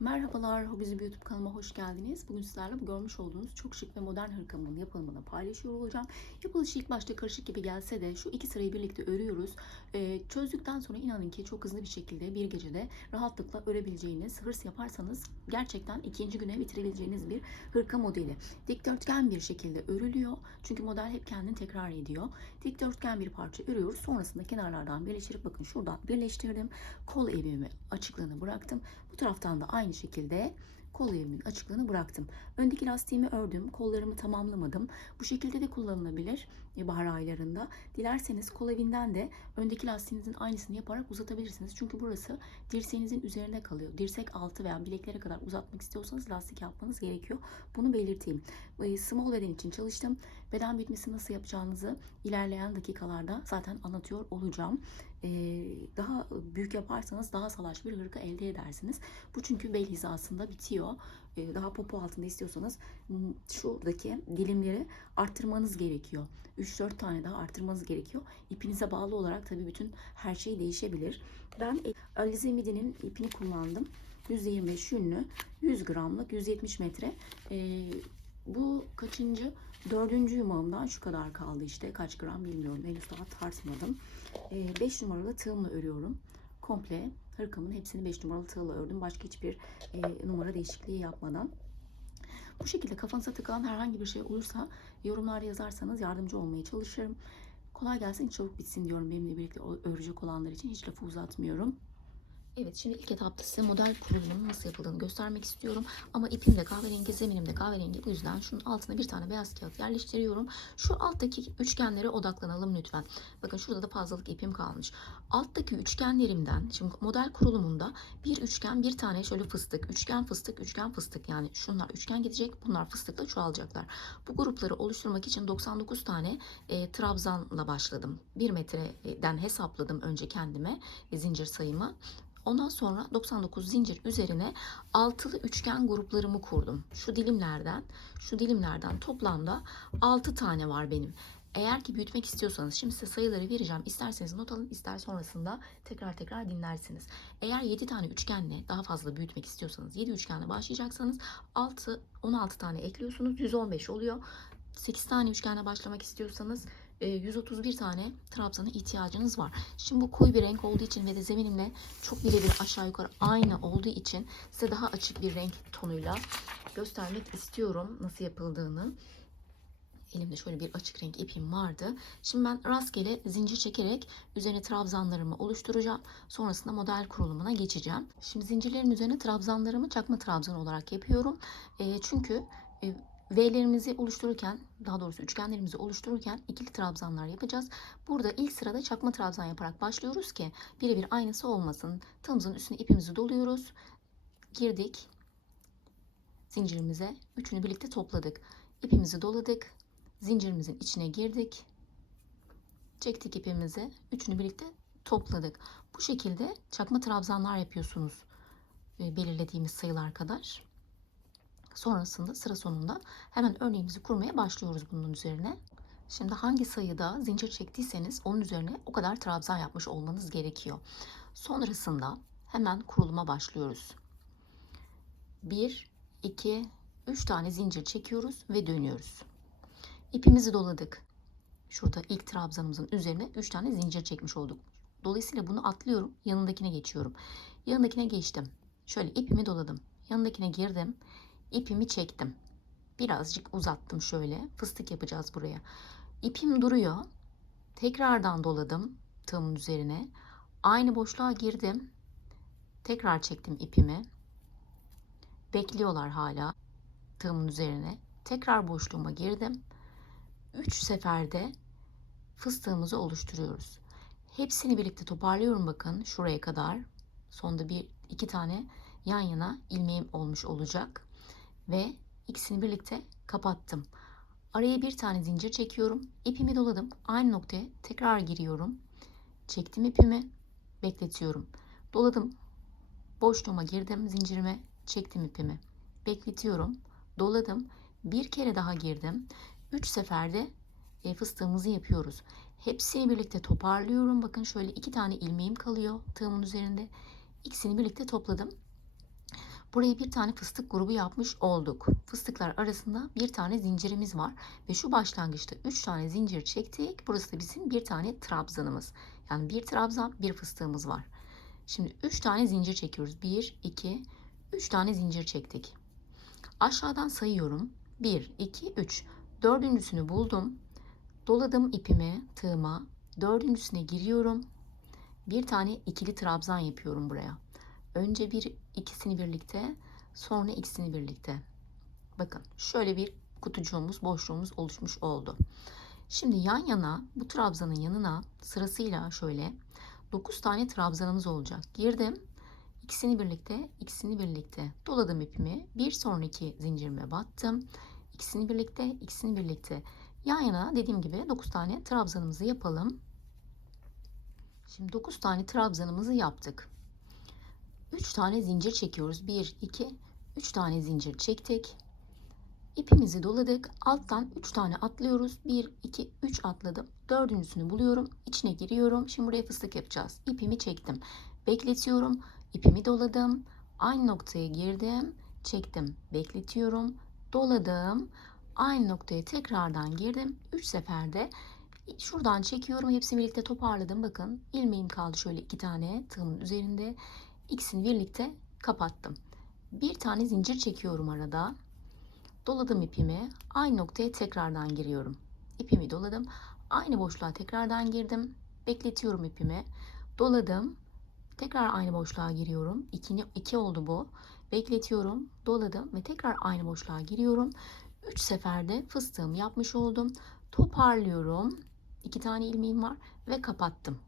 Merhabalar, Hobizim YouTube kanalıma hoş geldiniz. Bugün sizlerle bu görmüş olduğunuz çok şık ve modern hırkamın yapılımını paylaşıyor olacağım. Yapılışı ilk başta karışık gibi gelse de şu iki sırayı birlikte örüyoruz. Çözdükten sonra inanın ki çok hızlı bir şekilde bir gecede rahatlıkla örebileceğiniz, hırs yaparsanız gerçekten ikinci güne bitirebileceğiniz bir hırka modeli. Dikdörtgen bir şekilde örülüyor. Çünkü model hep kendini tekrar ediyor. Dikdörtgen bir parça örüyoruz. Sonrasında kenarlardan birleştirip bakın şuradan birleştirdim. Kol evimin açıklığını bıraktım. Bu taraftan da aynı şekilde kol evimin açıklığını bıraktım. Öndeki lastiğimi ördüm. Kollarımı tamamlamadım. Bu şekilde de kullanılabilir bahar aylarında. Dilerseniz kol evinden de öndeki lastiğinizin aynısını yaparak uzatabilirsiniz. Çünkü burası dirseğinizin üzerinde kalıyor. Dirsek altı veya bileklere kadar uzatmak istiyorsanız lastik yapmanız gerekiyor. Bunu belirteyim. Small beden için çalıştım. Beden bitmesi nasıl yapacağınızı ilerleyen dakikalarda zaten anlatıyor olacağım. Daha büyük yaparsanız daha salaş bir hırka elde edersiniz. Bu çünkü bel hizasında bitiyor. Daha popo altında istiyorsanız şuradaki dilimleri arttırmanız gerekiyor. 3-4 tane daha arttırmanız gerekiyor. İpinize bağlı olarak tabii bütün her şey değişebilir. Ben Alize Midi'nin ipini kullandım. %25 yünlü, 100 gramlık, 170 metre. Bu kaçıncı? Dördüncü yumağımdan şu kadar kaldı işte. Kaç gram bilmiyorum. Henüz daha tartmadım. 5 numaralı tığımla örüyorum. Komple hırkamın hepsini 5 numaralı tığla ördüm. Başka hiçbir numara değişikliği yapmadan. Bu şekilde kafanıza takılan herhangi bir şey olursa yorumlarda yazarsanız yardımcı olmaya çalışırım. Kolay gelsin, çabuk bitsin diyorum benimle birlikte örecek olanlar için. Hiç lafı uzatmıyorum. Evet, şimdi ilk etapta size model kurulumunun nasıl yapıldığını göstermek istiyorum. Ama ipim de kahverengi, zeminim de kahverengi. Bu yüzden şunun altına bir tane beyaz kağıt yerleştiriyorum. Şu alttaki üçgenlere odaklanalım lütfen. Bakın şurada da fazlalık ipim kalmış. Alttaki üçgenlerimden, şimdi model kurulumunda bir üçgen, bir tane şöyle fıstık, üçgen fıstık, üçgen fıstık. Yani şunlar üçgen gidecek, bunlar fıstıkla çoğalacaklar. Bu grupları oluşturmak için 99 tane trabzanla başladım. 1 metreden hesapladım önce kendime zincir sayımı. Ondan sonra 99 zincir üzerine altılı üçgen gruplarımı kurdum. Şu dilimlerden toplamda 6 tane var benim. Eğer ki büyütmek istiyorsanız, şimdi size sayıları vereceğim. İsterseniz not alın, ister sonrasında tekrar dinlersiniz. Eğer 7 tane üçgenle daha fazla büyütmek istiyorsanız, 7 üçgenle başlayacaksanız 16 tane ekliyorsunuz, 115 oluyor. 8 tane üçgenle başlamak istiyorsanız 131 tane trabzana ihtiyacınız var. Şimdi bu koyu bir renk olduğu için ve de zeminimle çok birebir aşağı yukarı aynı olduğu için size daha açık bir renk tonuyla göstermek istiyorum nasıl yapıldığını. Elimde şöyle bir açık renk ipim vardı. Şimdi ben rastgele zincir çekerek üzerine trabzanlarımı oluşturacağım. Sonrasında model kurulumuna geçeceğim. Şimdi zincirlerin üzerine trabzanlarımı çakma trabzan olarak yapıyorum. Çünkü V'lerimizi oluştururken, daha doğrusu üçgenlerimizi oluştururken ikili trabzanlar yapacağız. Burada ilk sırada çakma trabzan yaparak başlıyoruz ki birebir aynısı olmasın. Tığımızın üstüne ipimizi doluyoruz. Girdik zincirimize. Üçünü birlikte topladık. İpimizi doladık. Zincirimizin içine girdik. Çektik ipimizi. Üçünü birlikte topladık. Bu şekilde çakma trabzanlar yapıyorsunuz belirlediğimiz sayılar kadar. Sonrasında sıra sonunda hemen örneğimizi kurmaya başlıyoruz bunun üzerine. Şimdi hangi sayıda zincir çektiyseniz onun üzerine o kadar trabzan yapmış olmanız gerekiyor. Sonrasında hemen kuruluma başlıyoruz. 1, 2, 3 tane zincir çekiyoruz ve dönüyoruz. İpimizi doladık. Şurada ilk trabzanımızın üzerine 3 tane zincir çekmiş olduk. Dolayısıyla bunu atlıyorum. Yanındakine geçiyorum. Yanındakine geçtim. Şöyle ipimi doladım. Yanındakine girdim. İpimi çektim. Birazcık uzattım şöyle. Fıstık yapacağız buraya. İpim duruyor. Tekrardan doladım tığımın üzerine. Aynı boşluğa girdim. Tekrar çektim ipimi. Bekliyorlar hala tığımın üzerine. Tekrar boşluğuma girdim. 3 seferde fıstığımızı oluşturuyoruz. Hepsini birlikte toparlıyorum bakın şuraya kadar. Sonda bir iki tane yan yana ilmeğim olmuş olacak. Ve ikisini birlikte kapattım. Araya bir tane zincir çekiyorum. İpimi doladım. Aynı noktaya tekrar giriyorum. Çektim ipimi. Bekletiyorum. Doladım. Boşluğuma girdim. Zincirime çektim ipimi. Bekletiyorum. Doladım. Bir kere daha girdim. 3 seferde fıstığımızı yapıyoruz. Hepsini birlikte toparlıyorum. Bakın şöyle 2 tane ilmeğim kalıyor tığımın üzerinde. İkisini birlikte topladım. Buraya bir tane fıstık grubu yapmış olduk. Fıstıklar arasında bir tane zincirimiz var ve şu başlangıçta 3 tane zincir çektik. Burası da bizim bir tane trabzanımız. Yani bir trabzan, bir fıstığımız var. Şimdi 3 tane zincir çekiyoruz. 1, 2, 3 tane zincir çektik. Aşağıdan sayıyorum. 1, 2, 3. Dördüncüsünü buldum. Doladım ipimi, tığıma. Dördüncüsüne giriyorum. Bir tane ikili trabzan yapıyorum buraya. Önce ikisini birlikte, sonra ikisini birlikte. Bakın şöyle bir kutucuğumuz, boşluğumuz oluşmuş oldu. Şimdi yan yana, bu trabzanın yanına sırasıyla şöyle 9 tane trabzanımız olacak. Girdim. İkisini birlikte, ikisini birlikte. Doladım ipimi. Bir sonraki zincirime battım. İkisini birlikte, ikisini birlikte. Yan yana dediğim gibi 9 tane trabzanımızı yapalım. Şimdi 9 tane trabzanımızı yaptık. 3 tane zincir çekiyoruz. 1, 2, 3 tane zincir çektik. İpimizi doladık. Alttan 3 tane atlıyoruz. 1, 2, 3 atladım. Dördüncüsünü buluyorum. İçine giriyorum. Şimdi buraya fıstık yapacağız. İpimi çektim. Bekletiyorum. İpimi doladım. Aynı noktaya girdim. Çektim. Bekletiyorum. Doladım. Aynı noktaya tekrardan girdim. 3 seferde şuradan çekiyorum. Hepsini birlikte toparladım. Bakın ilmeğim kaldı şöyle 2 tane tığımın üzerinde. İkisini birlikte kapattım. Bir tane zincir çekiyorum arada. Doladım ipimi. Aynı noktaya tekrardan giriyorum. İpimi doladım. Aynı boşluğa tekrardan girdim. Bekletiyorum ipimi. Doladım. Tekrar aynı boşluğa giriyorum. 2 oldu bu. Bekletiyorum. Doladım ve tekrar aynı boşluğa giriyorum. 3 seferde fıstığımı yapmış oldum. Toparlıyorum. 2 tane ilmeğim var ve kapattım.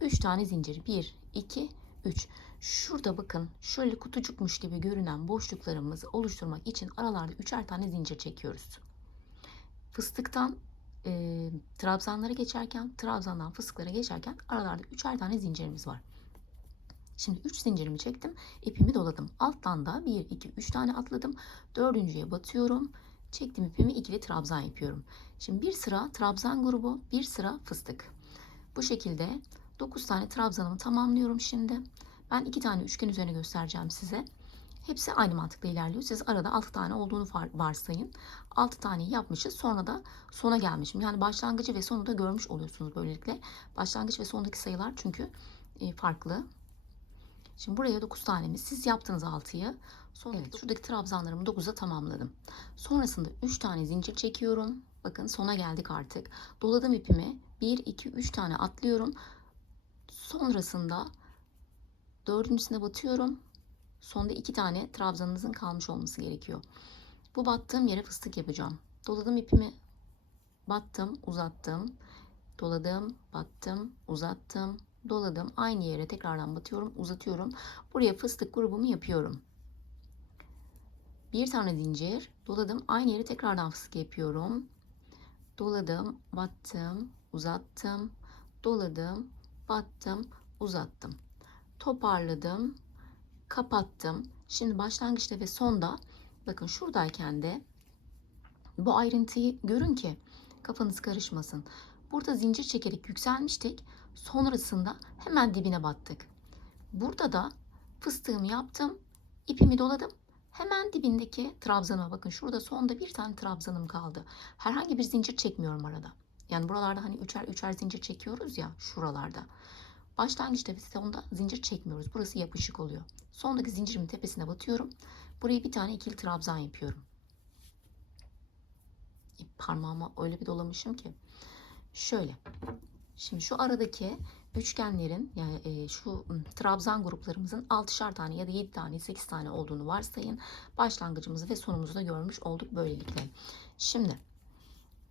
3 tane zincir. 1, 2, 3. Şurada bakın şöyle kutucukmuş gibi görünen boşluklarımızı oluşturmak için aralarda 3'er tane zincir çekiyoruz. Fıstıktan trabzanlara geçerken, trabzandan fıstıklara geçerken aralarda 3'er tane zincirimiz var. Şimdi 3 zincirimi çektim. İpimi doladım. Alttan da 1, 2, 3 tane atladım. Dördüncüye batıyorum. Çektim ipimi, ikili trabzan yapıyorum. Şimdi bir sıra trabzan grubu, bir sıra fıstık. Bu şekilde 9 tane trabzanımı tamamlıyorum şimdi. Ben 2 tane üçgen üzerine göstereceğim size. Hepsi aynı mantıkla ilerliyor. Siz arada 6 tane olduğunu varsayın. 6 taneyi yapmışız. Sonra da sona gelmişim. Yani başlangıcı ve sonu da görmüş oluyorsunuz böylelikle. Başlangıç ve sondaki sayılar çünkü farklı. Şimdi buraya 9 tanemiz. Siz yaptınız 6'yı. Sonra evet, şuradaki trabzanlarımı 9'a tamamladım. Sonrasında 3 tane zincir çekiyorum. Bakın sona geldik artık. Doladım ipimi. 1, 2, 3 tane atlıyorum. Sonrasında dördüncüsüne batıyorum. Sonda 2 tane trabzanınızın kalmış olması gerekiyor. Bu battığım yere fıstık yapacağım. Doladım ipimi. Battım, uzattım. Doladım, battım, uzattım. Doladım. Aynı yere tekrardan batıyorum, uzatıyorum. Buraya fıstık grubumu yapıyorum. Bir tane zincir. Doladım. Aynı yere tekrardan fıstık yapıyorum. Doladım, battım, uzattım. Doladım, battım, uzattım. Toparladım, kapattım. Şimdi başlangıçta ve sonda bakın şuradayken de bu ayrıntıyı görün ki kafanız karışmasın. Burada zincir çekerek yükselmiştik. Sonrasında hemen dibine battık. Burada da fıstığımı yaptım. İpimi doladım. Hemen dibindeki trabzanıma bakın. Şurada sonda bir tane trabzanım kaldı. Herhangi bir zincir çekmiyorum arada. Yani buralarda hani üçer zincir çekiyoruz ya şuralarda. Başlangıçta ve sonda zincir çekmiyoruz. Burası yapışık oluyor. Sondaki zincirimin tepesine batıyorum. Buraya bir tane ikili trabzan yapıyorum. Parmağıma öyle bir dolamışım ki. Şöyle. Şimdi şu aradaki üçgenlerin yani şu trabzan gruplarımızın 6'şar tane ya da 7 tane 8 tane olduğunu varsayın. Başlangıcımızı ve sonumuzu da görmüş olduk böylelikle. Şimdi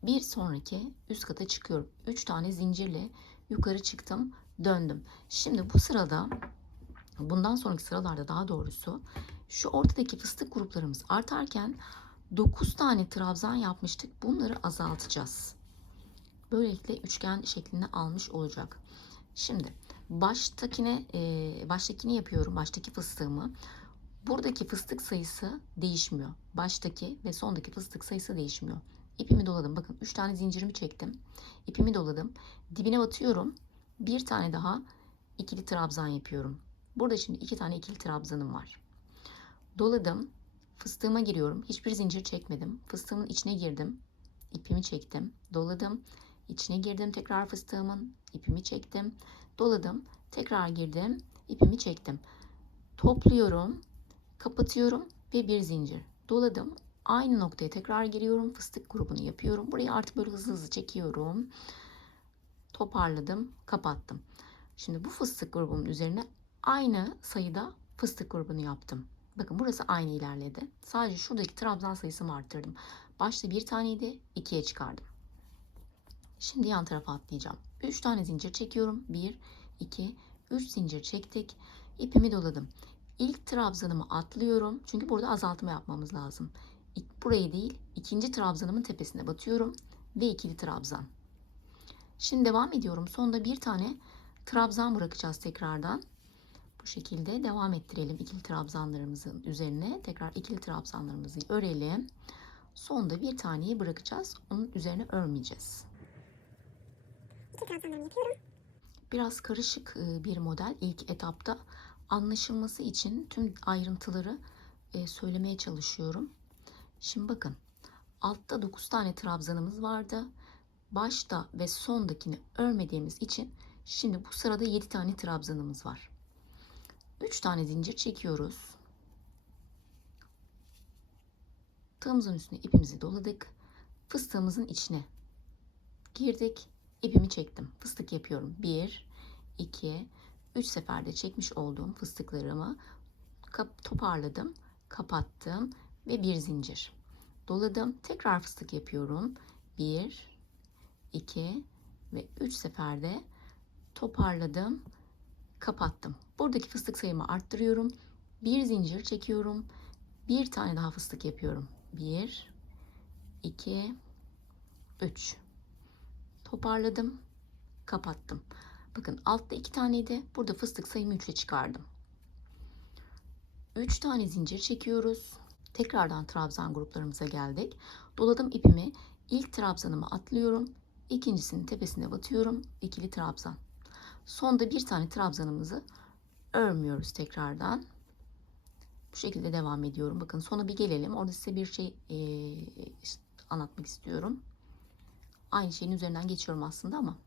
bir sonraki üst kata çıkıyorum. 3 tane zincirle yukarı çıktım, döndüm. Şimdi bu sırada bundan sonraki sıralarda daha doğrusu şu ortadaki fıstık gruplarımız artarken 9 tane trabzan yapmıştık. Bunları azaltacağız. Böylelikle üçgen şeklini almış olacak. Şimdi baştakini yapıyorum. Baştaki fıstığımı. Buradaki fıstık sayısı değişmiyor. Baştaki ve sondaki fıstık sayısı değişmiyor. İpimi doladım. Bakın 3 tane zincirimi çektim. İpimi doladım. Dibine batıyorum. Bir tane daha ikili trabzan yapıyorum. Burada şimdi 2 tane ikili trabzanım var. Doladım. Fıstığıma giriyorum. Hiçbir zincir çekmedim. Fıstığımın içine girdim. İpimi çektim. Doladım. İçine girdim tekrar fıstığımın. İpimi çektim. Doladım. Tekrar girdim. İpimi çektim. Topluyorum. Kapatıyorum ve bir zincir. Doladım. Aynı noktaya tekrar giriyorum. Fıstık grubunu yapıyorum. Burayı artık böyle hızlı hızlı çekiyorum. Toparladım. Kapattım. Şimdi bu fıstık grubunun üzerine aynı sayıda fıstık grubunu yaptım. Bakın burası aynı ilerledi. Sadece şuradaki trabzan sayısını arttırdım. Başta bir taneydi, ikiye çıkardım. Şimdi yan tarafa atlayacağım. 3 tane zincir çekiyorum. 1, 2, 3 zincir çektik. İpimi doladım. İlk trabzanımı atlıyorum. Çünkü burada azaltma yapmamız lazım. Burayı değil, ikinci trabzanımın tepesine batıyorum. Ve ikili trabzan. Şimdi devam ediyorum. Sonda bir tane trabzan bırakacağız tekrardan. Bu şekilde devam ettirelim ikili trabzanlarımızın üzerine. Tekrar ikili trabzanlarımızı örelim. Sonda bir taneyi bırakacağız. Onun üzerine örmeyeceğiz. İki trabzanlarımı yapıyorum. Biraz karışık bir model ilk etapta. Anlaşılması için tüm ayrıntıları söylemeye çalışıyorum. Şimdi bakın. Altta 9 tane trabzanımız vardı. Başta ve sondakini örmediğimiz için şimdi bu sırada 7 tane trabzanımız var. 3 tane zincir çekiyoruz. Tığımızın üstüne ipimizi doladık. Fıstığımızın içine girdik. İpimi çektim. Fıstık yapıyorum. 1, 2, 3 seferde çekmiş olduğum fıstıklarımı toparladım, kapattım ve bir zincir. Doladım. Tekrar fıstık yapıyorum. 1, 2 ve 3 seferde toparladım, kapattım. Buradaki fıstık sayımı arttırıyorum. Bir zincir çekiyorum. Bir tane daha fıstık yapıyorum. 1, 2, 3. Toparladım, kapattım. Bakın altta 2 taneydi. Burada fıstık sayımı 3'e çıkardım. 3 tane zincir çekiyoruz. Tekrardan trabzan gruplarımıza geldik. Doladım ipimi. İlk trabzanımı atlıyorum. İkincisinin tepesine batıyorum. İkili trabzan. Sonda bir tane trabzanımızı örmüyoruz tekrardan. Bu şekilde devam ediyorum. Bakın sona bir gelelim. Orada size bir şey anlatmak istiyorum. Aynı şeyin üzerinden geçiyorum aslında ama.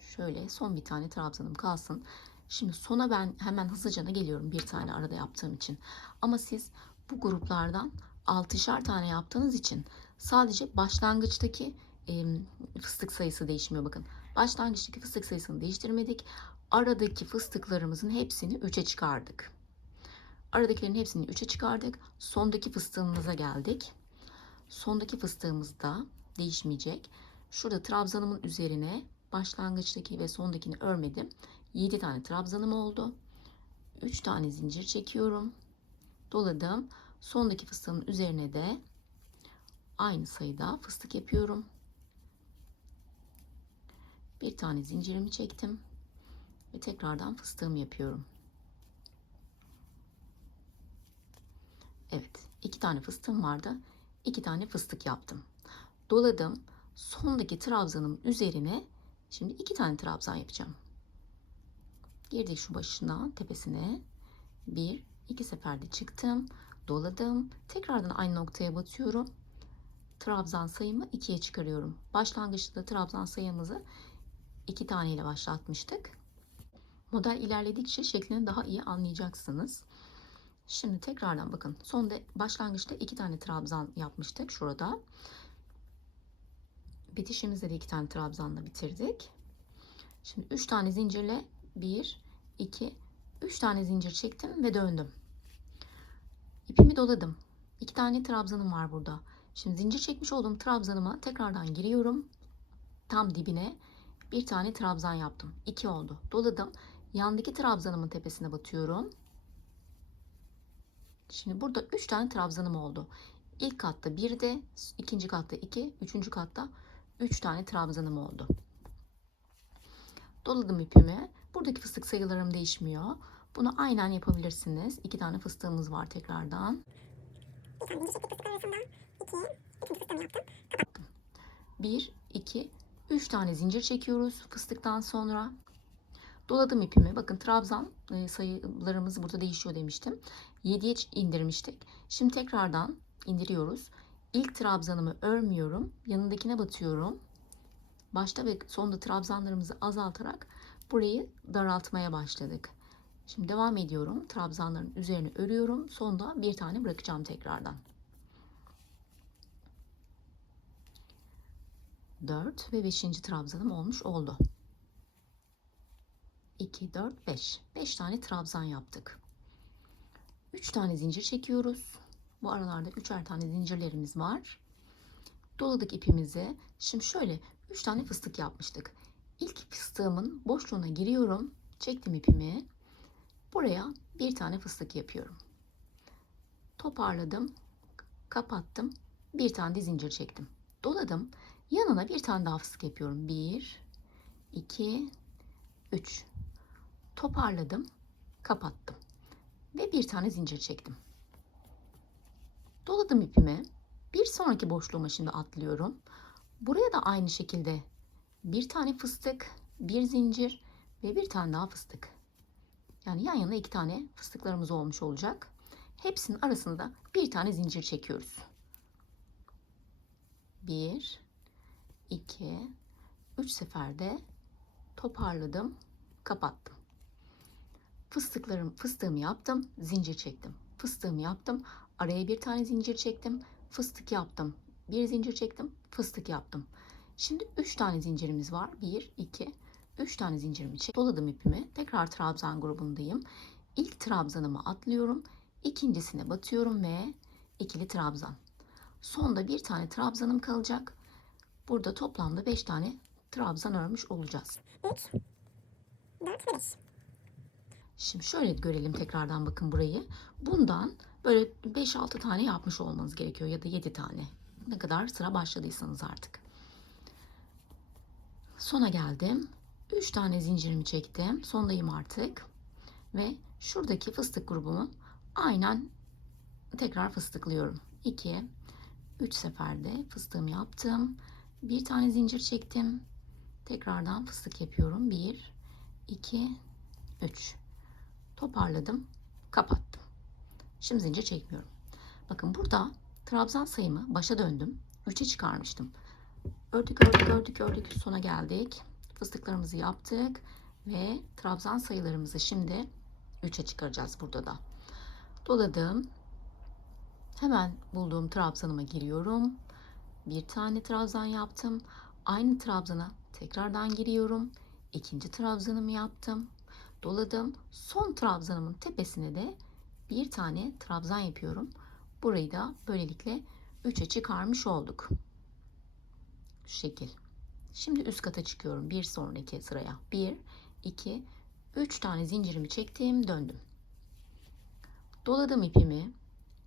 Şöyle son bir tane trabzanım kalsın. Şimdi sona ben hemen hızlıca geliyorum bir tane arada yaptığım için. Ama siz bu gruplardan 6'şar tane yaptığınız için sadece başlangıçtaki fıstık sayısı değişmiyor bakın. Başlangıçtaki fıstık sayısını değiştirmedik. Aradaki fıstıklarımızın hepsini 3'e çıkardık. Aradakilerin hepsini 3'e çıkardık. Sondaki fıstığımıza geldik. Sondaki fıstığımız da değişmeyecek. Şurada trabzanımın üzerine başlangıçtaki ve sondakini örmedim. 7 tane trabzanım oldu. 3 tane zincir çekiyorum. Doladım. Sondaki fıstığın üzerine de aynı sayıda fıstık yapıyorum. Bir tane zincirimi çektim ve tekrardan fıstığımı yapıyorum. Evet, 2 tane fıstığım vardı. 2 tane fıstık yaptım. Doladım. Sondaki trabzanın üzerine şimdi 2 tane trabzan yapacağım. Girdik şu başına, tepesine. 1, 2 seferde çıktım. Doladım. Tekrardan aynı noktaya batıyorum. Trabzan sayımı 2'ye çıkarıyorum. Başlangıçta trabzan sayımızı 2 tane ile başlatmıştık. Model ilerledikçe şeklini daha iyi anlayacaksınız. Şimdi tekrardan bakın. Sonda başlangıçta 2 tane trabzan yapmıştık şurada. Bitişimizde de 2 tane trabzanla bitirdik. Şimdi 3 tane zincirle 1, 2, 3 tane zincir çektim ve döndüm. İpimi doladım. 2 tane trabzanım var burada. Şimdi zincir çekmiş olduğum trabzanıma tekrardan giriyorum. Tam dibine bir tane trabzan yaptım. 2 oldu. Doladım. Yandaki trabzanımın tepesine batıyorum. Şimdi burada 3 tane trabzanım oldu. İlk katta 1 de, ikinci katta 2, üçüncü katta 3 tane trabzanım oldu. Doladım ipimi. Buradaki fıstık sayılarım değişmiyor. Bunu aynen yapabilirsiniz. 2 tane fıstığımız var tekrardan. Bir tane zincir çektik fıstıklar arasında. İkinci fıstığımı yaptım. Kapattım. 1, 2, 3 tane zincir çekiyoruz fıstıktan sonra. Doladım ipimi. Bakın trabzan sayılarımız burada değişiyor demiştim. 7'ye indirmiştik. Şimdi tekrardan indiriyoruz. İlk trabzanımı örmüyorum. Yanındakine batıyorum. Başta ve sonda trabzanlarımızı azaltarak burayı daraltmaya başladık. Şimdi devam ediyorum. Trabzanların üzerine örüyorum. Sonda bir tane bırakacağım tekrardan. 4 ve 5. trabzanım olmuş oldu. 2, 4, 5. 5 tane trabzan yaptık. 3 tane zincir çekiyoruz. Bu aralarda 3'er tane zincirlerimiz var. Doladık ipimizi. Şimdi şöyle 3 tane fıstık yapmıştık. İlk fıstığımın boşluğuna giriyorum. Çektim ipimi. Buraya bir tane fıstık yapıyorum. Toparladım. Kapattım. Bir tane de zincir çektim. Doladım. Yanına bir tane daha fıstık yapıyorum. 1, 2, 3. Toparladım. Kapattım. Ve bir tane zincir çektim. Doladım ipimi. Bir sonraki boşluğuma şimdi atlıyorum. Buraya da aynı şekilde bir tane fıstık, bir zincir ve bir tane daha fıstık. Yani yan yana 2 tane fıstıklarımız olmuş olacak. Hepsinin arasında bir tane zincir çekiyoruz. 1, 2, 3 seferde toparladım, kapattım. Fıstığımı yaptım, zincir çektim. Fıstığımı yaptım, araya bir tane zincir çektim, fıstık yaptım. Bir zincir çektim, fıstık yaptım. Şimdi 3 tane zincirimiz var. 1, 2, 3 tane zincirimi çektim. Doladım ipimi. Tekrar trabzan grubundayım. İlk trabzanımı atlıyorum. İkincisine batıyorum ve ikili trabzan. Sonda bir tane trabzanım kalacak. Burada toplamda 5 tane trabzan örmüş olacağız. 3, 4 ve 5. Şimdi şöyle görelim tekrardan, bakın burayı. Bundan böyle 5-6 tane yapmış olmanız gerekiyor ya da 7 tane. Ne kadar sıra başladıysanız artık. Sona geldim. 3 tane zincirimi çektim. Sondayım artık. Ve şuradaki fıstık grubumu aynen tekrar fıstıklıyorum. 2, 3 seferde fıstığımı yaptım. Bir tane zincir çektim. Tekrardan fıstık yapıyorum. 1, 2, 3. Toparladım. Kapattım. Şimdi zincir çekmiyorum. Bakın burada trabzan sayımı başa döndüm. 3'e çıkarmıştım. Ördük, ördük, ördük, ördük. Sona geldik. Fıstıklarımızı yaptık. Ve trabzan sayılarımızı şimdi 3'e çıkaracağız burada da. Doladım. Hemen bulduğum trabzanıma giriyorum. Bir tane trabzan yaptım. Aynı trabzana tekrardan giriyorum. İkinci trabzanımı yaptım. Doladım. Son trabzanımın tepesine de bir tane trabzan yapıyorum. Burayı da böylelikle 3'e çıkarmış olduk. Şu şekil. Şimdi üst kata çıkıyorum bir sonraki sıraya. 1, 2, 3 tane zincirimi çektim, döndüm. Doladım ipimi.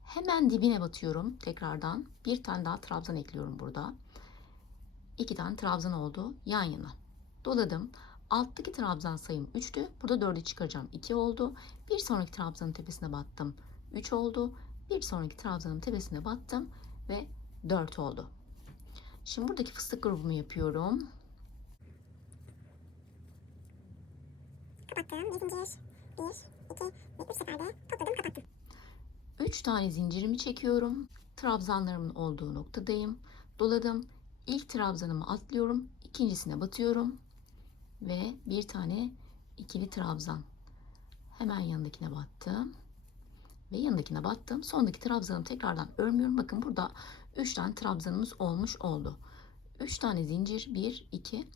Hemen dibine batıyorum tekrardan. Bir tane daha trabzan ekliyorum burada. 2 tane trabzan oldu yan yana. Doladım. Alttaki trabzan sayım 3'tü. Burada 4'e çıkaracağım. 2 oldu. Bir sonraki trabzanın tepesine battım. 3 oldu. Bir sonraki trabzanın tepesine battım ve 4 oldu. Şimdi buradaki fıstık grubumu yapıyorum. Kapattım. Bir zincir. 1, 2 ve 3 seferde topladım, kapattım. 3 tane zincirimi çekiyorum. Trabzanlarımın olduğu noktadayım. Doladım. İlk trabzanımı atlıyorum. İkincisine batıyorum. Ve bir tane ikili trabzan. Hemen yanındakine battım. Ve yanındakine battım. Sondaki trabzanımı tekrardan örmüyorum. Bakın burada 3 tane trabzanımız olmuş oldu. 3 tane zincir. 1, 2,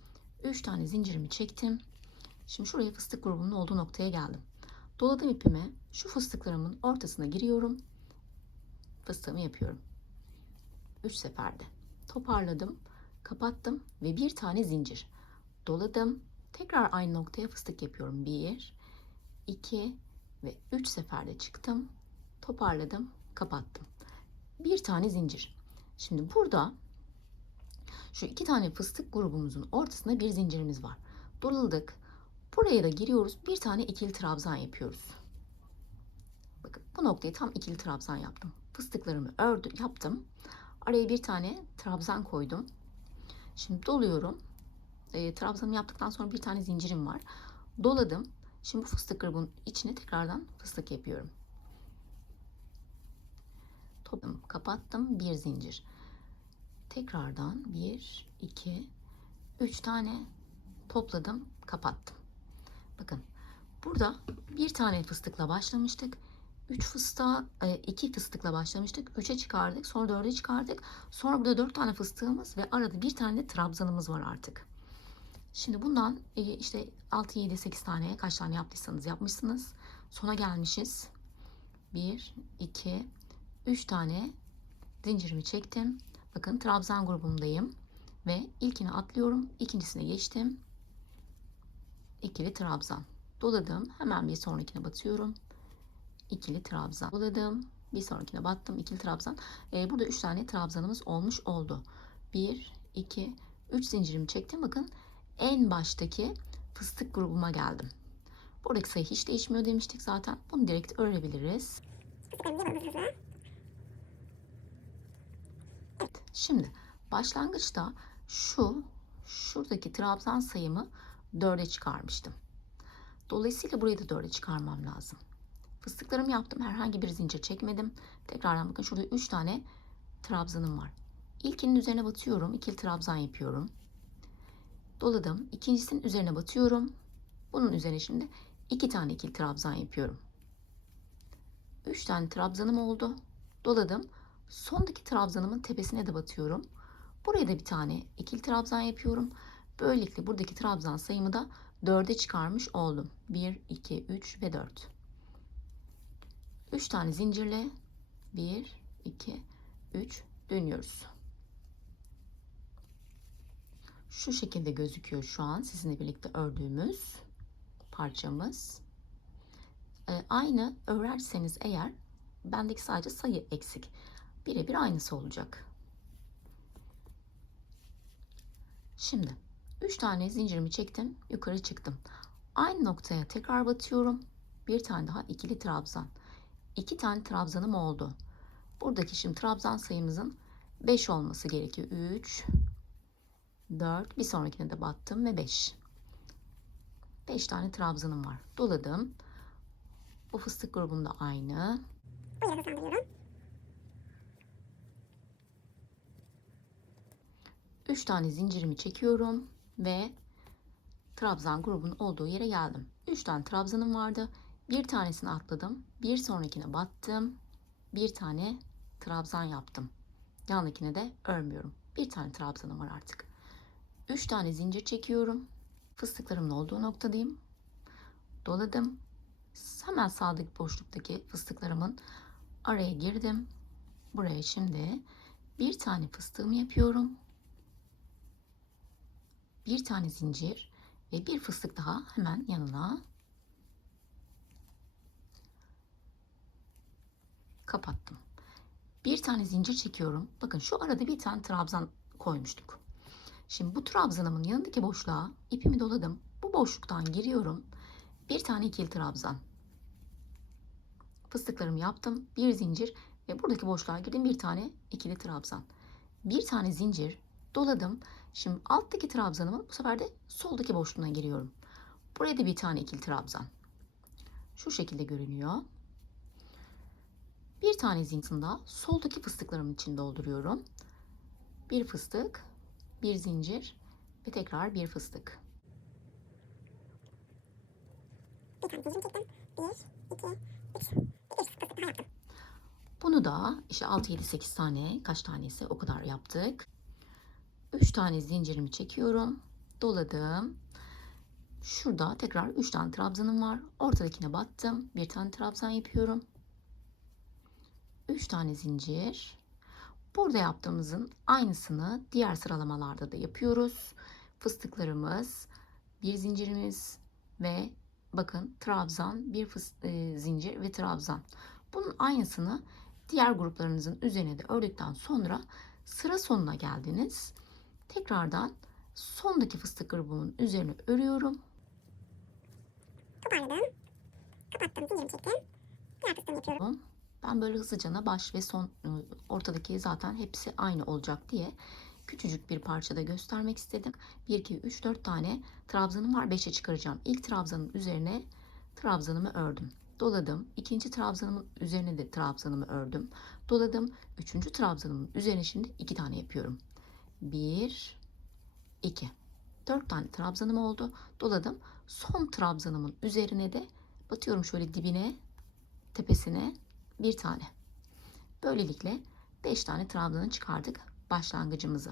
3 tane zincirimi çektim. Şimdi şuraya fıstık grubunun olduğu noktaya geldim. Doladım ipimi. Şu fıstıklarımın ortasına giriyorum. Fıstığımı yapıyorum. 3 seferde. Toparladım. Kapattım ve bir tane zincir. Doladım. Tekrar aynı noktaya fıstık yapıyorum. 1, 2 ve 3 seferde çıktım. Toparladım. Kapattım. Bir tane zincir. Şimdi burada şu 2 tane fıstık grubumuzun ortasında bir zincirimiz var. Doladık. Buraya da giriyoruz. Bir tane ikili trabzan yapıyoruz. Bakın bu noktayı tam ikili trabzan yaptım. Fıstıklarımı yaptım. Araya bir tane trabzan koydum. Şimdi doluyorum. Trabzanımı yaptıktan sonra bir tane zincirim var. Doladım. Şimdi bu fıstık grubunun içine tekrardan fıstık yapıyorum. Topladım, kapattım, bir zincir. Tekrardan 1, 2, 3 tane topladım, kapattım. Bakın burada bir tane fıstıkla başlamıştık. 3 fıstığa, 2 fıstıkla başlamıştık. 3'e çıkardık, sonra 4'e çıkardık. Sonra burada 4 tane fıstığımız ve arada bir tane de trabzanımız var artık. Şimdi bundan işte 6, 7, 8 tane, kaç tane yaptıysanız yapmışsınız. Sona gelmişiz. 1, 2, 3 tane zincirimi çektim. Bakın trabzan grubundayım. Ve ilkini atlıyorum. İkincisine geçtim. İkili trabzan. Doladım. Hemen bir sonrakine batıyorum. İkili trabzan. Doladım. Bir sonrakine battım. İkili trabzan. Burada 3 tane trabzanımız olmuş oldu. 1, 2, 3 zincirimi çektim. Bakın en baştaki fıstık grubuma geldim. Buradaki sayı hiç değişmiyor demiştik zaten. Bunu direkt örebiliriz. Evet. Şimdi başlangıçta şuradaki trabzan sayımı 4'e çıkarmıştım. Dolayısıyla burayı da 4'e çıkarmam lazım. Fıstıklarımı yaptım. Herhangi bir zincir çekmedim. Tekrardan bakın şurada 3 tane trabzanım var. İlkinin üzerine batıyorum. İkili trabzan yapıyorum. Doladım. İkincisinin üzerine batıyorum. Bunun üzerine şimdi 2 tane ikili trabzan yapıyorum. 3 tane trabzanım oldu. Doladım. Sondaki trabzanımın tepesine de batıyorum. Buraya da bir tane ikili trabzan yapıyorum. Böylelikle buradaki trabzan sayımı da 4'e çıkarmış oldum. 1, 2, 3 ve 4. 3 tane zincirle 1, 2, 3 dönüyoruz. Şu şekilde gözüküyor şu an sizinle birlikte ördüğümüz parçamız. Aynı örerseniz eğer bendeki sadece sayı eksik. Birebir aynısı olacak. Şimdi 3 tane zincirimi çektim, yukarı çıktım. Aynı noktaya tekrar batıyorum. Bir tane daha ikili trabzan. 2 tane trabzanım oldu. Buradaki şimdi trabzan sayımızın 5 olması gerekiyor. 3, 4, bir sonrakine de battım ve 5. 5 tane trabzanım var. Doladım. Bu fıstık grubunda aynı. Buraya hızlandırıyorum. 3 tane zincirimi çekiyorum ve trabzan grubunun olduğu yere geldim. 3 tane trabzanım vardı. Bir tanesini atladım. Bir sonrakine battım. Bir tane trabzan yaptım. Yandakine de örmüyorum. Bir tane trabzanım var artık. 3 tane zincir çekiyorum. Fıstıklarımın olduğu noktadayım. Doladım. Hemen sağdaki boşluktaki fıstıklarımın araya girdim. Buraya şimdi bir tane fıstığımı yapıyorum. Bir tane zincir ve bir fıstık daha hemen yanına kapattım. Bir tane zincir çekiyorum. Bakın şu arada bir tane trabzan koymuştuk. Şimdi bu trabzanımın yanındaki boşluğa ipimi doladım. Bu boşluktan giriyorum. Bir tane ikili trabzan. Fıstıklarımı yaptım. Bir zincir ve buradaki boşluğa girdim. Bir tane ikili trabzan. Bir tane zincir doladım. Şimdi alttaki trabzanımın bu sefer de soldaki boşluğuna giriyorum. Buraya da bir tane ikili trabzan. Şu şekilde görünüyor. Bir tane zincirini daha soldaki fıstıklarımın içine dolduruyorum. Bir fıstık, bir zincir ve tekrar bir fıstık. Bir tane zincir çektim. 1, 2, 3. Bir fıstık daha yaptım. Bunu da işte 6, 7, 8 tane, kaç tanesi o kadar yaptık. 3 tane zincirimi çekiyorum. Doladım. Şurada tekrar 3 tane trabzanım var. Ortadakine battım. Bir tane trabzan yapıyorum. 3 tane zincir. Burada yaptığımızın aynısını diğer sıralamalarda da yapıyoruz. Fıstıklarımız, bir zincirimiz ve bakın trabzan, bir zincir ve trabzan. Bunun aynısını diğer gruplarınızın üzerine de ördükten sonra sıra sonuna geldiniz. Tekrardan sondaki fıstık grubumun üzerine örüyorum. Toparladım. Kapattım. Zincirimi çektim. Diğer fıstığımı yapıyorum. Ben böyle hızlıca baş ve son ortadaki zaten hepsi aynı olacak diye küçücük bir parçada göstermek istedim. 1, 2, 3, 4 tane trabzanım var. 5'e çıkaracağım. İlk trabzanın üzerine trabzanımı ördüm. Doladım. İkinci trabzanımın üzerine de trabzanımı ördüm. Doladım. Üçüncü trabzanımın üzerine şimdi 2 tane yapıyorum. 1, 2. 4 tane trabzanım oldu. Doladım. Son trabzanımın üzerine de batıyorum şöyle dibine, tepesine bir tane. Böylelikle 5 tane trabzanı çıkardık başlangıcımızı.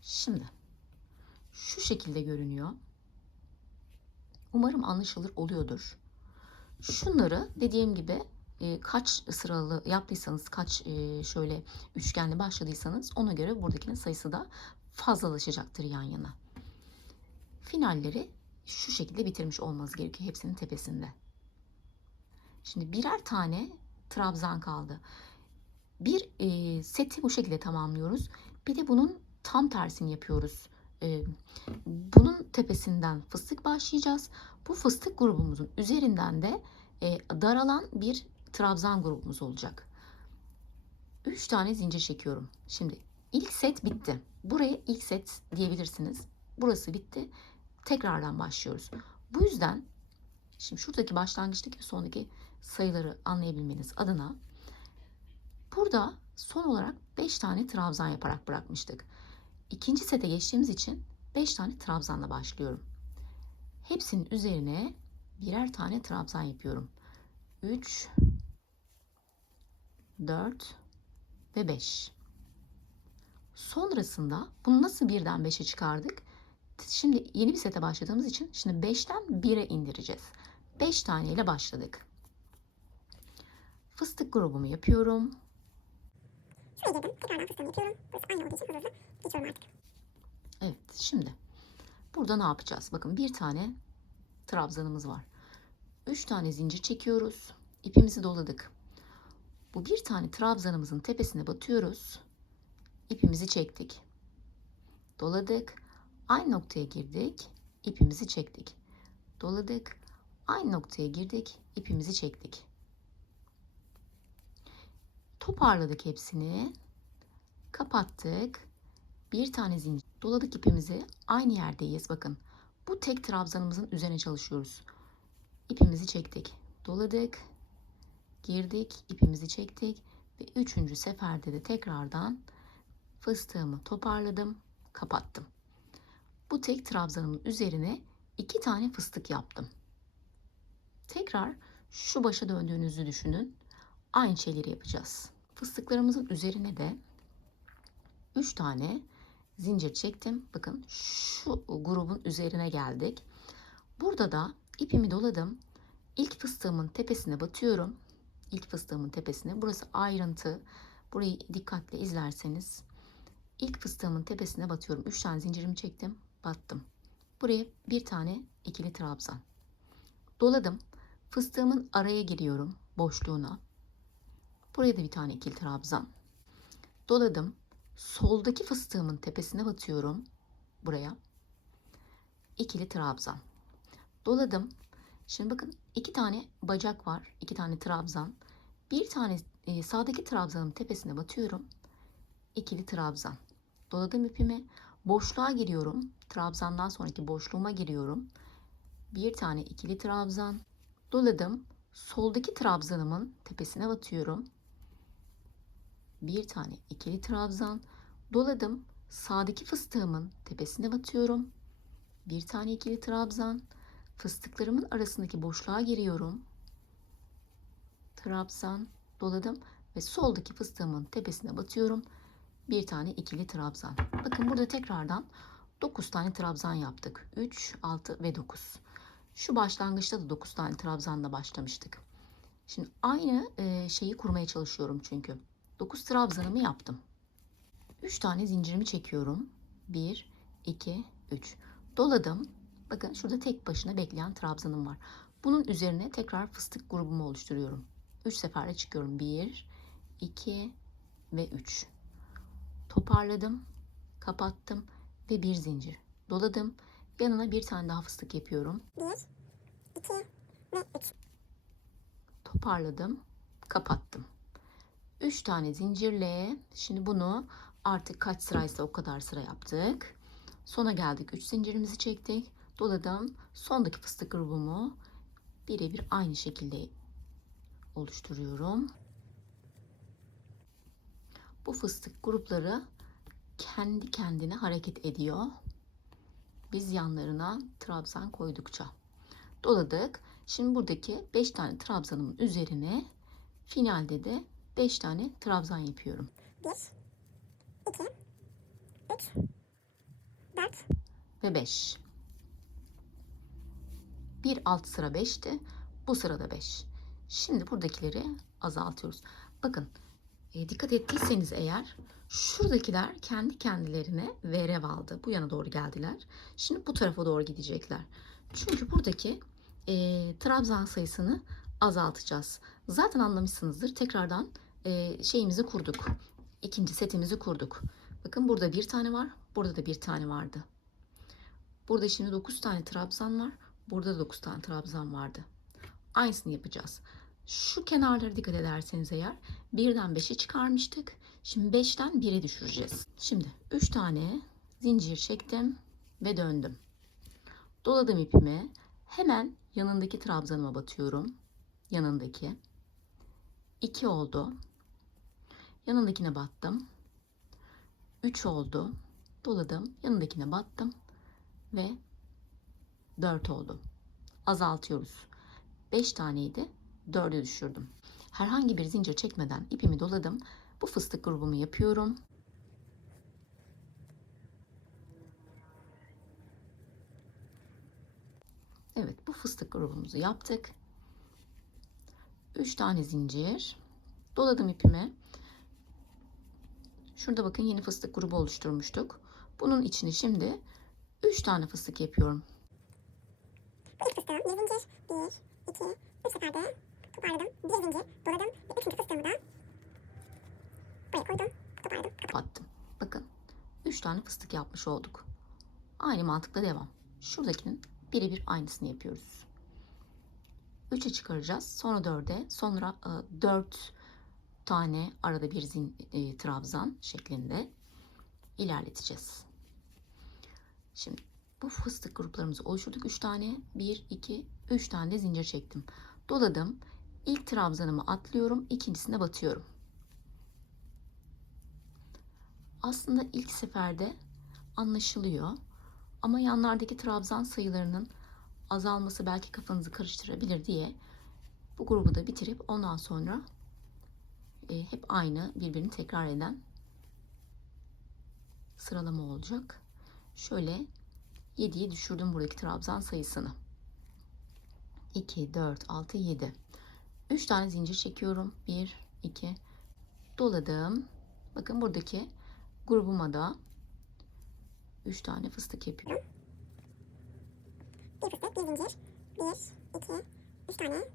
Şimdi şu şekilde görünüyor. Umarım anlaşılır oluyordur. Şunları dediğim gibi kaç sıralı yaptıysanız, kaç şöyle üçgenli başladıysanız ona göre buradakinin sayısı da fazlalaşacaktır yan yana. Finalleri şu şekilde bitirmiş olmanız gerekiyor hepsinin tepesinde. Şimdi birer tane trabzan kaldı. Bir seti bu şekilde tamamlıyoruz. Bir de bunun tam tersini yapıyoruz. Bunun tepesinden fıstık başlayacağız. Bu fıstık grubumuzun üzerinden de daralan bir trabzan grubumuz olacak. 3 tane zincir çekiyorum. Şimdi ilk set bitti. Buraya ilk set diyebilirsiniz. Burası bitti. Tekrardan başlıyoruz. Bu yüzden şimdi şuradaki başlangıçtaki ve sondaki sayıları anlayabilmeniz adına burada son olarak 5 tane trabzan yaparak bırakmıştık. İkinci sete geçtiğimiz için 5 tane trabzanla başlıyorum. Hepsinin üzerine birer tane trabzan yapıyorum. 3, 4 ve 5. Sonrasında bunu nasıl birden 5'e çıkardık? Şimdi yeni bir sete başladığımız için şimdi 5'ten 1'e indireceğiz. 5 tane ile başladık. Fıstık grubumu yapıyorum. Şuraya girdim. Tekrardan fıstığımı yapıyorum. Burası aynı olduğu için hızlı geçiyorum artık. Evet, şimdi burada ne yapacağız? Bakın bir tane trabzanımız var. 3 tane zincir çekiyoruz. İpimizi doladık. Bu bir tane trabzanımızın tepesine batıyoruz. İpimizi çektik. Doladık. Aynı noktaya girdik. İpimizi çektik. Doladık. Aynı noktaya girdik. İpimizi çektik. Toparladık hepsini. Kapattık. Bir tane zincir. Doladık ipimizi. Aynı yerdeyiz. Bakın. Bu tek trabzanımızın üzerine çalışıyoruz. İpimizi çektik. Doladık. Girdik. İpimizi çektik. Ve 3. seferde de tekrardan fıstığımı toparladım. Kapattım. Bu tek trabzanımın üzerine 2 tane fıstık yaptım. Tekrar şu başa döndüğünüzü düşünün. Aynı şeyleri yapacağız. Fıstıklarımızın üzerine de 3 tane zincir çektim. Bakın şu grubun üzerine geldik. Burada da ipimi doladım. İlk fıstığımın tepesine batıyorum. İlk fıstığımın tepesine. Burası ayrıntı. Burayı dikkatle izlerseniz. İlk fıstığımın tepesine batıyorum. 3 tane zincirimi çektim. Battım. Buraya bir tane ikili trabzan. Doladım. Fıstığımın araya giriyorum. Boşluğuna. Buraya da bir tane ikili trabzan. Doladım. Soldaki fıstığımın tepesine batıyorum. Buraya. İkili trabzan. Doladım. Şimdi bakın 2 tane bacak var. 2 tane trabzan. Bir tane sağdaki trabzanın tepesine batıyorum. İkili trabzan. Doladım ipimi. Boşluğa giriyorum. Trabzandan sonraki boşluğuma giriyorum. Bir tane ikili trabzan. Doladım. Soldaki trabzanımın tepesine batıyorum. Bir tane ikili trabzan. Doladım. Sağdaki fıstığımın tepesine batıyorum. Bir tane ikili trabzan. Fıstıklarımın arasındaki boşluğa giriyorum. Trabzan. Doladım ve soldaki fıstığımın tepesine batıyorum. Bir tane ikili trabzan. Bakın burada tekrardan 9 tane trabzan yaptık. 3, 6 ve 9. Şu başlangıçta da 9 tane trabzanla başlamıştık. Şimdi aynı şeyi kurmaya çalışıyorum çünkü. 9 trabzanımı yaptım. 3 tane zincirimi çekiyorum. 1, 2, 3. Doladım. Bakın şurada tek başına bekleyen trabzanım var. Bunun üzerine tekrar fıstık grubumu oluşturuyorum. 3 seferde çıkıyorum. 1, 2 ve 3. Toparladım. Kapattım ve bir zincir. Doladım. Yanına bir tane daha fıstık yapıyorum. 1, 2 ve 3. Toparladım. Kapattım. 3 tane zincirle şimdi bunu Artık kaç sıraysa o kadar sıra yaptık. Sona geldik. 3 zincirimizi çektik. Doladım. Sondaki fıstık grubumu birebir aynı şekilde oluşturuyorum. Bu fıstık grupları kendi kendine hareket ediyor. Biz yanlarına trabzan koydukça. Doladık. Şimdi buradaki 5 tane trabzanımın üzerine finalde de 5 tane trabzan yapıyorum. 1, 2, 3, 4, Ve 5. Bir alt sıra 5'ti. Bu sırada 5. Şimdi buradakileri azaltıyoruz. Bakın dikkat ettiyseniz eğer şuradakiler kendi kendilerine verev aldı. Bu yana doğru geldiler. Şimdi bu tarafa doğru gidecekler. Çünkü buradaki trabzan sayısını azaltacağız. Zaten anlamışsınızdır. Tekrardan şeyimizi kurduk. İkinci setimizi kurduk. Bakın burada bir tane var. Burada da bir tane vardı. Burada şimdi 9 tane trabzan var. Burada da 9 tane trabzan vardı. Aynısını yapacağız. Şu kenarlara dikkat ederseniz eğer 1'den 5'e çıkarmıştık. Şimdi 5'ten 1'e düşüreceğiz. Şimdi 3 tane zincir çektim ve döndüm. Doladım ipimi. Hemen yanındaki trabzanıma batıyorum. Yanındaki. 2 oldu. Yanındakine battım. 3 oldu. Doladım. Yanındakine battım. Ve 4 oldu. Azaltıyoruz. 5 taneydi. 4'e düşürdüm. Herhangi bir zincir çekmeden ipimi doladım. Bu fıstık grubumu yapıyorum. Evet, bu fıstık grubumuzu yaptık. 3 tane zincir. Doladım ipimi. Şurada bakın yeni fıstık grubu oluşturmuştuk. Bunun içine şimdi 3 tane fıstık yapıyorum. bu ilk fıstığım. Bir zincir. 1, 2, 3 seferde toparladım. Bir zincir doladım ve üçüncü fıstığımı da buraya koydum. Toparladım. Kapattım. Bakın 3 tane fıstık yapmış olduk. Aynı mantıkla devam. Şuradakinin birebir aynısını yapıyoruz. 3'e çıkaracağız. Sonra 4'e. Sonra 4 tane arada bir trabzan şeklinde ilerleteceğiz. Şimdi bu fıstık gruplarımızı oluşturduk. 3 tane. 1, 2, 3 tane de zincir çektim. Doladım. İlk trabzanımı atlıyorum. İkincisine batıyorum. Aslında ilk seferde anlaşılıyor. Ama yanlardaki trabzan sayılarının azalması belki kafanızı karıştırabilir diye bu grubu da bitirip ondan sonra hep aynı birbirini tekrar eden sıralama olacak. Şöyle 7'ye düşürdüm buradaki trabzan sayısını. 2, 4, 6, 7. 3 tane zincir çekiyorum. 1, 2. Doladım. Bakın buradaki grubuma da 3 tane fıstık yapıyorum. Bir fıstık, bir zincir. 1, 2, 3 tane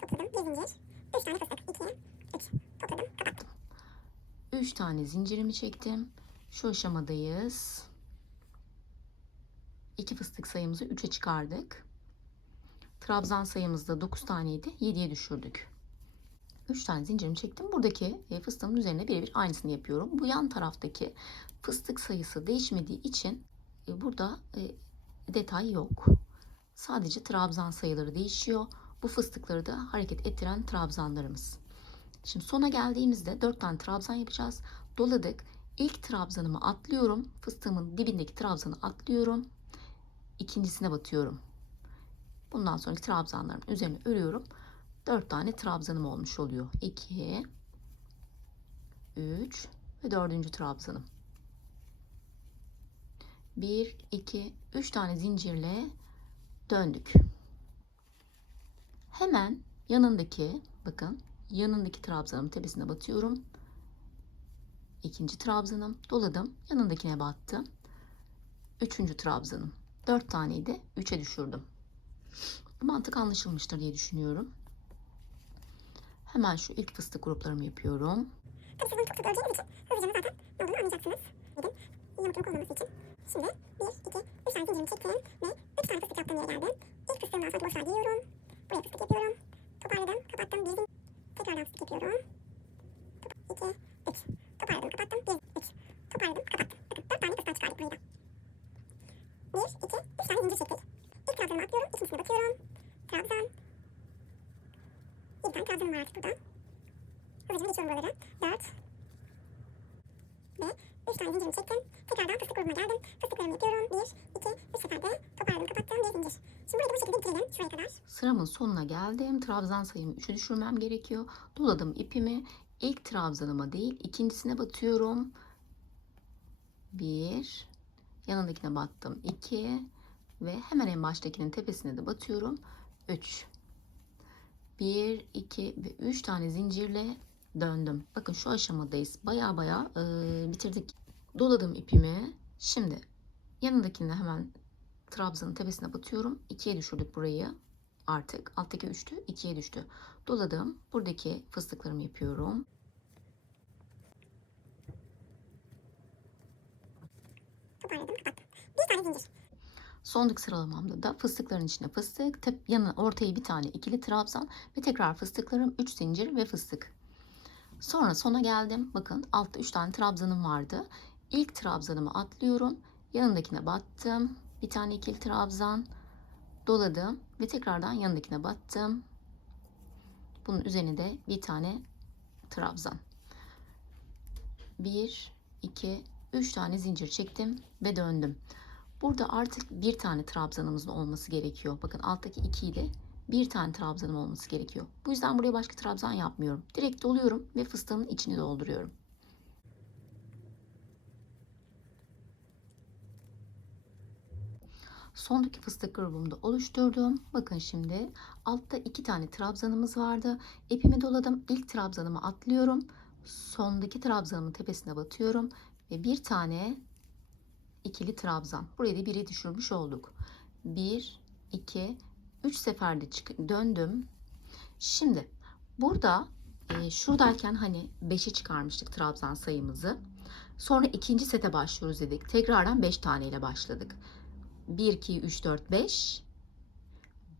topladım. Bir zincir. 3 tane fıstık. 2, 3 topladım. Kapattım. 3 tane zincirimi çektim. Şu aşamadayız. 2 fıstık sayımızı 3'e çıkardık. Trabzan sayımız da 9 taneydi. 7'ye düşürdük. 3 tane zincirimi çektim. Buradaki fıstığımın üzerine birebir aynısını yapıyorum. Bu yan taraftaki fıstık sayısı değişmediği için burada detay yok. Sadece trabzan sayıları değişiyor. Bu fıstıkları da hareket ettiren trabzanlarımız. Şimdi sona geldiğimizde 4 tane trabzan yapacağız. Doladık. İlk trabzanımı atlıyorum. Fıstığımın dibindeki trabzanı atlıyorum. İkincisine batıyorum. Bundan sonraki trabzanların üzerine örüyorum. 4 tane trabzanım olmuş oluyor. 2, 3 ve 4. trabzanım. 1, 2, 3 tane zincirle döndük. Hemen yanındaki, bakın yanındaki trabzanın tepesine batıyorum. İkinci trabzanım. Doladım. Yanındakine battım. 3. trabzanım. 4 taneydi. 3'e düşürdüm. Mantık anlaşılmıştır diye düşünüyorum. Hemen şu ilk fıstık gruplarımı yapıyorum. Tabii sizin çok sık öleceğiniz için hızlıca zaten ne olduğunu anlayacaksınız. Dedim. Yamukluğun olmaması için. Şimdi 1, 2, 3 tane zincirimi çektim ve 3 tane fıstık yaptığım yere geldim. İlk fıstığımdan sonra boşluğa giriyorum. Buraya fıstık yapıyorum. Toparladım. Kapattım. Bir zincir. Tekrardan fıstık yapıyorum. 2, 3. Toparladım. Kapattım. 1, 3. trabzanım var artık burada. Hızlıca geçiyorum buraları. 4 ve 3 tane zincirimi çektim. Tekrardan fıstık grubuna geldim. Fıstıklarımı yapıyorum. 1, 2, 3 seferde toparladım, kapattım bir zincir. Şimdi burayı da bu şekilde bitirelim şuraya kadar. Sıramın sonuna geldim. Trabzan sayımı 3'ü düşürmem gerekiyor. Doladım ipimi. İlk trabzanıma değil, ikincisine batıyorum. 1, yanındakine battım. 2 ve hemen en baştakinin tepesine de batıyorum. 3. 1, 2 ve 3 tane zincirle döndüm. Bakın şu aşamadayız. Baya bitirdik. Doladım ipimi. Şimdi yanındakine hemen trabzanın tepesine batıyorum. 2'ye düşürdük burayı. Artık alttaki 3'tü, 2'ye düştü. Doladım. Buradaki fıstıklarımı yapıyorum. Toparladım, kapattım. Bir tane zincir. Sondaki sıralamamda da fıstıkların içine fıstık, yanı ortaya bir tane ikili trabzan ve tekrar fıstıklarım, 3 zincir ve fıstık. Sonra sona geldim. Bakın altta 3 tane trabzanım vardı. İlk trabzanımı atlıyorum. Yanındakine battım. Bir tane ikili trabzan. Doladım ve tekrardan yanındakine battım. Bunun üzerine de bir tane trabzan. 1, 2, 3 tane zincir çektim ve döndüm. Burada artık bir tane trabzanımızın olması gerekiyor. Bakın alttaki 2'yi de bir tane trabzanım olması gerekiyor. Bu yüzden buraya başka trabzan yapmıyorum. Direkt doluyorum ve fıstığın içini dolduruyorum. Sondaki fıstık grubumda oluşturdum. Bakın şimdi altta 2 tane trabzanımız vardı. İpimi doladım. İlk trabzanımı atlıyorum. Sondaki trabzanımın tepesine batıyorum ve bir tane ikili trabzan. Buraya da biri düşürmüş olduk. 1, 2, 3 seferde döndüm. Şimdi burada şuradayken hani 5'e çıkarmıştık trabzan sayımızı. Sonra ikinci sete başlıyoruz dedik. Tekrardan 5 tane ile başladık. 1, 2, 3, 4, 5.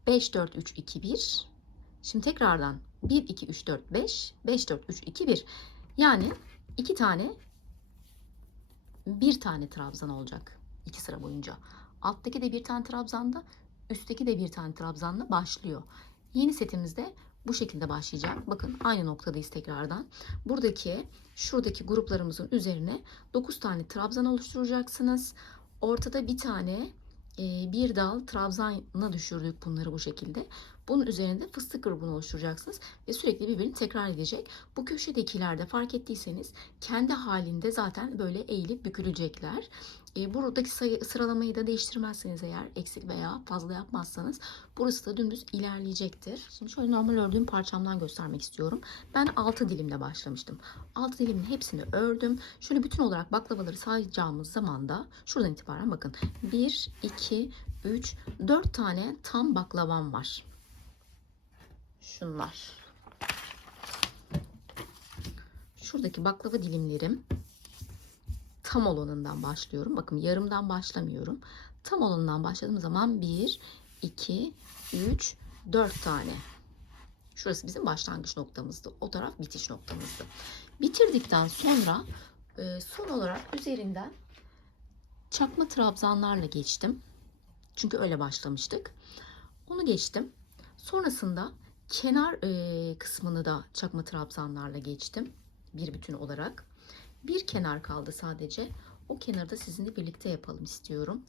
5, 4, 3, 2, 1. Şimdi tekrardan 1, 2, 3, 4, 5. 5, 4, 3, 2, 1. Yani 2 tane, bir tane trabzan olacak 2 sıra boyunca. Alttaki de bir tane trabzanda, üstteki de bir tane trabzanla başlıyor. Yeni setimizde bu şekilde başlayacak. Bakın aynı noktadayız tekrardan. Şuradaki gruplarımızın üzerine 9 tane trabzan oluşturacaksınız. Ortada bir tane bir dal trabzana düşürdük bunları bu şekilde. Bunun üzerinde fıstık grubunu oluşturacaksınız ve sürekli birbirini tekrar edecek. Bu köşedekilerde fark ettiyseniz kendi halinde zaten böyle eğilip bükülecekler. Buradaki sıralamayı da değiştirmezseniz eğer, eksik veya fazla yapmazsanız burası da dümdüz ilerleyecektir. Şimdi şöyle normal ördüğüm parçamdan göstermek istiyorum. Ben 6 dilimle başlamıştım. 6 dilimin hepsini ördüm. Şöyle bütün olarak baklavaları sayacağımız zaman da şuradan itibaren bakın 1, 2, 3, 4 tane tam baklavam var. Şunlar. Şuradaki baklava dilimlerim tam olanından başlıyorum. Bakın yarımdan başlamıyorum. Tam olanından başladığım zaman 1, 2, 3, 4 tane. Şurası bizim başlangıç noktamızdı. O taraf bitiş noktamızdı. Bitirdikten sonra son olarak üzerinden çakma trabzanlarla geçtim. Çünkü öyle başlamıştık. Onu geçtim. Sonrasında kenar kısmını da çakma trabzanlarla geçtim. Bir bütün olarak. Bir kenar kaldı sadece. O kenarı da sizinle birlikte yapalım istiyorum.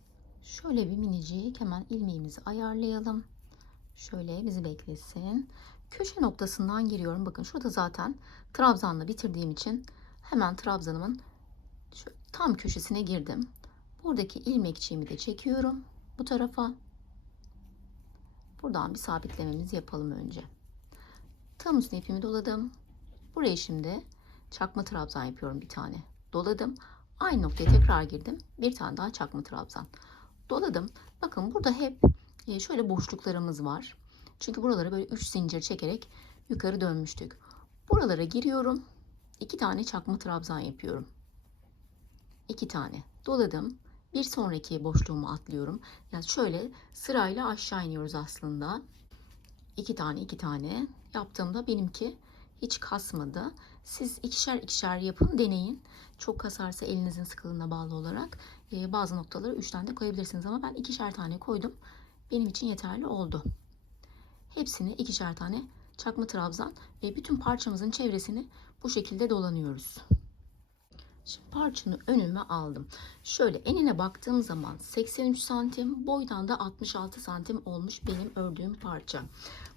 Şöyle bir minicik hemen ilmeğimizi ayarlayalım. Şöyle bizi beklesin. Köşe noktasından giriyorum. Bakın şurada zaten trabzanla bitirdiğim için hemen trabzanımın tam köşesine girdim. Buradaki ilmekçiğimi de çekiyorum bu tarafa. Buradan bir sabitlememizi yapalım önce. Tam üstüne ipimi doladım. Buraya şimdi çakma trabzan yapıyorum bir tane. Doladım. Aynı noktaya tekrar girdim. Bir tane daha çakma trabzan. Doladım. Bakın burada hep şöyle boşluklarımız var. Çünkü buralara böyle 3 zincir çekerek yukarı dönmüştük. Buralara giriyorum. 2 tane çakma trabzan yapıyorum. 2 tane. Doladım. Bir sonraki boşluğumu atlıyorum. Yani şöyle sırayla aşağı iniyoruz aslında. 2 tane 2 tane yaptığımda benimki hiç kasmadı. Siz ikişer ikişer yapın, deneyin. Çok kasarsa elinizin sıkılığına bağlı olarak bazı noktaları 3 tane de koyabilirsiniz ama ben ikişer tane koydum. Benim için yeterli oldu. Hepsini ikişer tane çakma trabzan ve bütün parçamızın çevresini bu şekilde dolanıyoruz. Şimdi parçanı önüme aldım. Şöyle enine baktığım zaman 83 santim, boydan da 66 santim olmuş benim ördüğüm parça.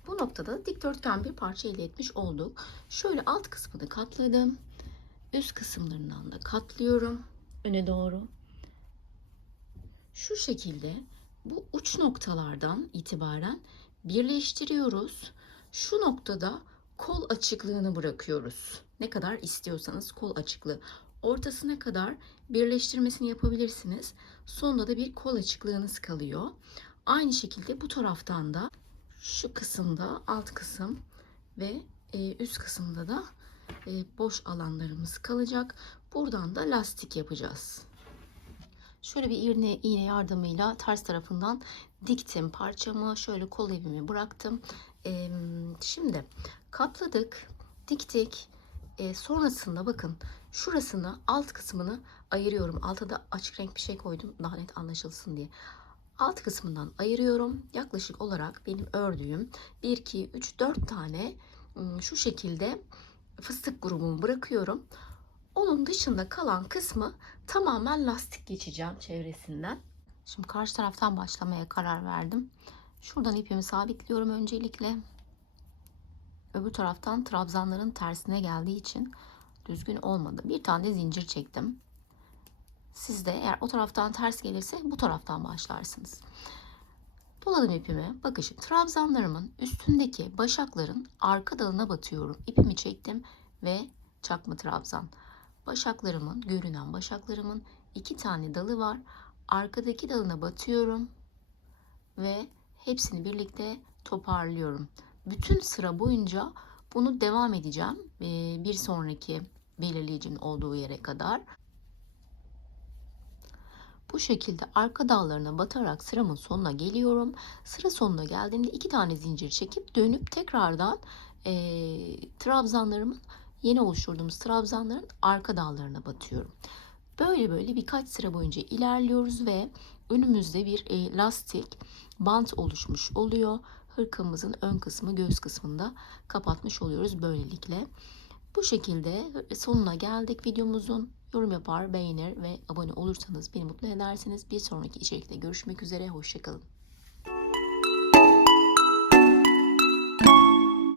Bu noktada dikdörtgen bir parça elde etmiş olduk. Şöyle alt kısmını katladım. Üst kısımlarından da katlıyorum öne doğru. Şu şekilde bu uç noktalardan itibaren birleştiriyoruz. Şu noktada kol açıklığını bırakıyoruz. Ne kadar istiyorsanız kol açıklığı. Ortasına kadar birleştirmesini yapabilirsiniz. Sonunda da bir kol açıklığınız kalıyor. Aynı şekilde bu taraftan da şu kısımda alt kısım ve üst kısımda da boş alanlarımız kalacak. Buradan da lastik yapacağız. Şöyle bir iğne yardımıyla ters tarafından diktim parçamı. Şöyle kol evimi bıraktım. Şimdi katladık, diktik. Sonrasında bakın şurasını, alt kısmını ayırıyorum. Alta da açık renk bir şey koydum daha net anlaşılsın diye. Alt kısmından ayırıyorum. Yaklaşık olarak benim ördüğüm 1, 2, 3, 4 tane şu şekilde fıstık grubumu bırakıyorum. Onun dışında kalan kısmı tamamen lastik geçeceğim çevresinden. Şimdi karşı taraftan başlamaya karar verdim. Şuradan ipimi sabitliyorum öncelikle. Öbür taraftan trabzanların tersine geldiği için düzgün olmadı. Bir tane de zincir çektim. Siz de eğer o taraftan ters gelirse bu taraftan başlarsınız. Doladım ipimi. Bakın şimdi trabzanlarımın üstündeki başakların arka dalına batıyorum. İpimi çektim ve çakma trabzan. Başaklarımın, görünen başaklarımın 2 tane dalı var. Arkadaki dalına batıyorum ve hepsini birlikte toparlıyorum. Bütün sıra boyunca bunu devam edeceğim. Bir sonraki belirleyicinin olduğu yere kadar. Bu şekilde arka dallarına batarak sıramın sonuna geliyorum. Sıra sonuna geldiğimde 2 tane zincir çekip dönüp tekrardan trabzanlarımın yeni oluşturduğumuz trabzanların arka dallarına batıyorum. Böyle birkaç sıra boyunca ilerliyoruz ve önümüzde bir lastik bant oluşmuş oluyor. Hırkamızın ön kısmı göğüs kısmında kapatmış oluyoruz böylelikle. Bu şekilde sonuna geldik videomuzun. Yorum yapar, beğenir ve abone olursanız beni mutlu edersiniz. Bir sonraki içerikte görüşmek üzere. Hoşça kalın.